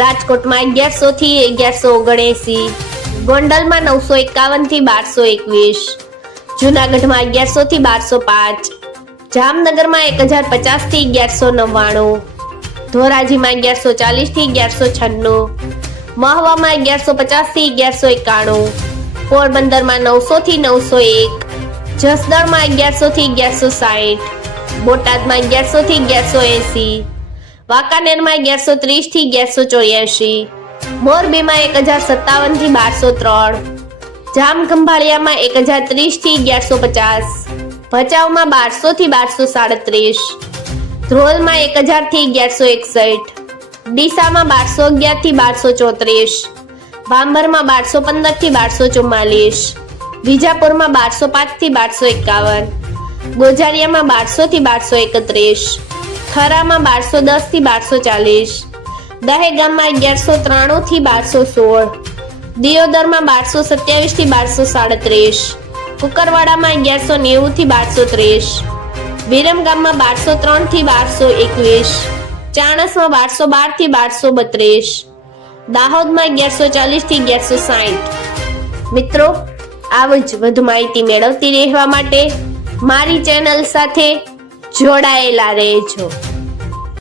રાજકોટમાં અગિયારસો થી અગિયારસો ઓગણએસી, ગોંડલમાં નવસો એકાવનથી બારસો એકવીસ, જુનાગઢમાં અગિયારસો થી બારસો પાંચ, જામનગરમાં એક હજાર પચાસથી અગિયારસો નવ્વાણું, ધોરાજીમાં અગિયારસો ચાલીસથી અગિયારસો છન્નું, મહવામાં અગિયારસો પચાસથી અગિયારસો એકાણું, પોરબંદરમાં નવસો થી નવસો એક, જસદણમાં અગિયારસો થી અગિયારસો સાઠ બોટાદમાં અગિયારસો થી અગિયારસો એસી વાંકાનેરમાં અગિયારસો ત્રીસથી અગિયારસો ચોર્યાસી. મોરબીમાં એક હજાર સત્તાવનથી બારસો ત્રણ. જામખંભાળિયામાં એક હજાર ત્રીસથી અગિયારસો પચાસ. ભચાઉમાં બારસો થી બારસો સાડત્રીસ. ધ્રોલમાં એક હજારથી અગિયારસો એકસઠ. ડીસામાં બારસો અગિયારથી બારસો ચોત્રીસ. ભાંભરમાં બારસો પંદરથી બારસો ચુમ્માલીસ. વિજાપુરમાં બારસો પાંચથી બારસો એકાવન. ગોજારિયામાં બારસો થી બારસો એકત્રીસ. ખરામાં બારસો દસથી બારસો ચાલીસ, દહેગામમાં અગિયારસો ત્રાણું થી બારસો સોળ, દિયોદરમાં બારસો સત્યાવીસથી બારસો સાડત્રીસ, કુકરવાડામાં અગિયારસો નેવું થી બારસો ત્રીસ, વિરમગામમાં બારસો ત્રણથી બારસો એકવીસ, ચાણસમાં બારસો બારથી બારસો બત્રીસ, દાહોદમાં અગિયારસો ચાલીસથી અગિયારસો સાઠ મિત્રો, આવી જ વધુ માહિતી મેળવતી રહેવા માટે મારી ચેનલ સાથે llora el arecho.